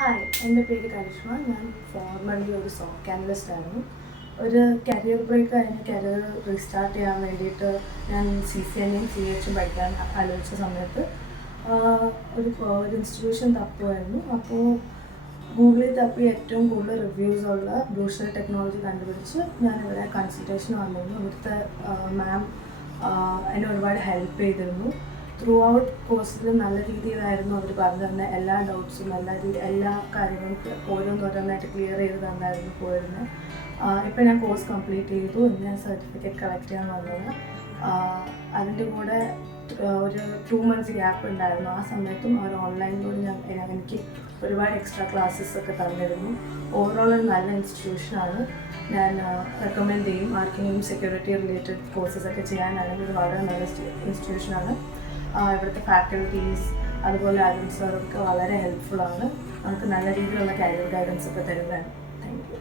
Hi, എൻ്റെ പേര് കരിഷ്മ. ഞാൻ ഫോർമലി ഒരു സോക്ക് ആനലിസ്റ്റ് ആയിരുന്നു. ഒരു കരിയർ ബ്രേക്ക് കഴിഞ്ഞ് കരിയർ റീസ്റ്റാർട്ട് ചെയ്യാൻ വേണ്ടിയിട്ട് ഞാൻ CCNA CH പഠിക്കാൻ ആലോചിച്ച സമയത്ത് ഒരു ഇൻസ്റ്റിറ്റ്യൂഷൻ തപ്പുമായിരുന്നു. അപ്പോൾ ഗൂഗിളിൽ തപ്പി ഏറ്റവും കൂടുതൽ റിവ്യൂസ് ഉള്ള ബ്ലൂഷർ ടെക്നോളജി കണ്ടുപിടിച്ച് ഞാനിവിടെ കൺസൾട്ടേഷൻ വന്നിരുന്നു. ഇവിടുത്തെ മാം എന്നെ ഒരുപാട് ഹെൽപ്പ് ചെയ്തിരുന്നു. ത്രൂ ഔട്ട് കോഴ്സിൽ നല്ല രീതിയിലായിരുന്നു അവർ പറഞ്ഞു തന്ന എല്ലാ ഡൗട്ട്സും എല്ലാ കാര്യങ്ങൾക്ക് ഓരോന്നായിട്ട് ക്ലിയർ ചെയ്ത് തന്നായിരുന്നു പോയിരുന്നത്. ഇപ്പം ഞാൻ കോഴ്സ് കംപ്ലീറ്റ് ചെയ്തു. ഇന്ന് ഞാൻ സർട്ടിഫിക്കറ്റ് കളക്ട് ചെയ്യാൻ വന്നത്. അതിൻ്റെ കൂടെ ഒരു 2 months ഗ്യാപ്പ് ഉണ്ടായിരുന്നു. ആ സമയത്തും അവർ ഓൺലൈനിലൂടെ എനിക്ക് ഒരുപാട് എക്സ്ട്രാ ക്ലാസ്സസ് ഒക്കെ തന്നിരുന്നു. ഓവറോൾ ഒരു നല്ല ഇൻസ്റ്റിറ്റ്യൂഷനാണ്. ഞാൻ റെക്കമെൻഡ് ചെയ്യും. ആർക്കെങ്കിലും സെക്യൂരിറ്റി റിലേറ്റഡ് കോഴ്സസ് ഒക്കെ ചെയ്യാനാണെങ്കിൽ ഒരു വളരെ നല്ല ഇൻസ്റ്റിറ്റ്യൂഷനാണ്. ഇവിടുത്തെ ഫാക്കൽറ്റീസ് അതുപോലെ അഡ്മിൻ സാറൊക്കെ വളരെ ഹെൽപ്ഫുള്ളാണ്. നമുക്ക് നല്ല രീതിയിലുള്ള കരിയർ ഗൈഡൻസ് ഒക്കെ തരുന്നതാണ്. Thank you.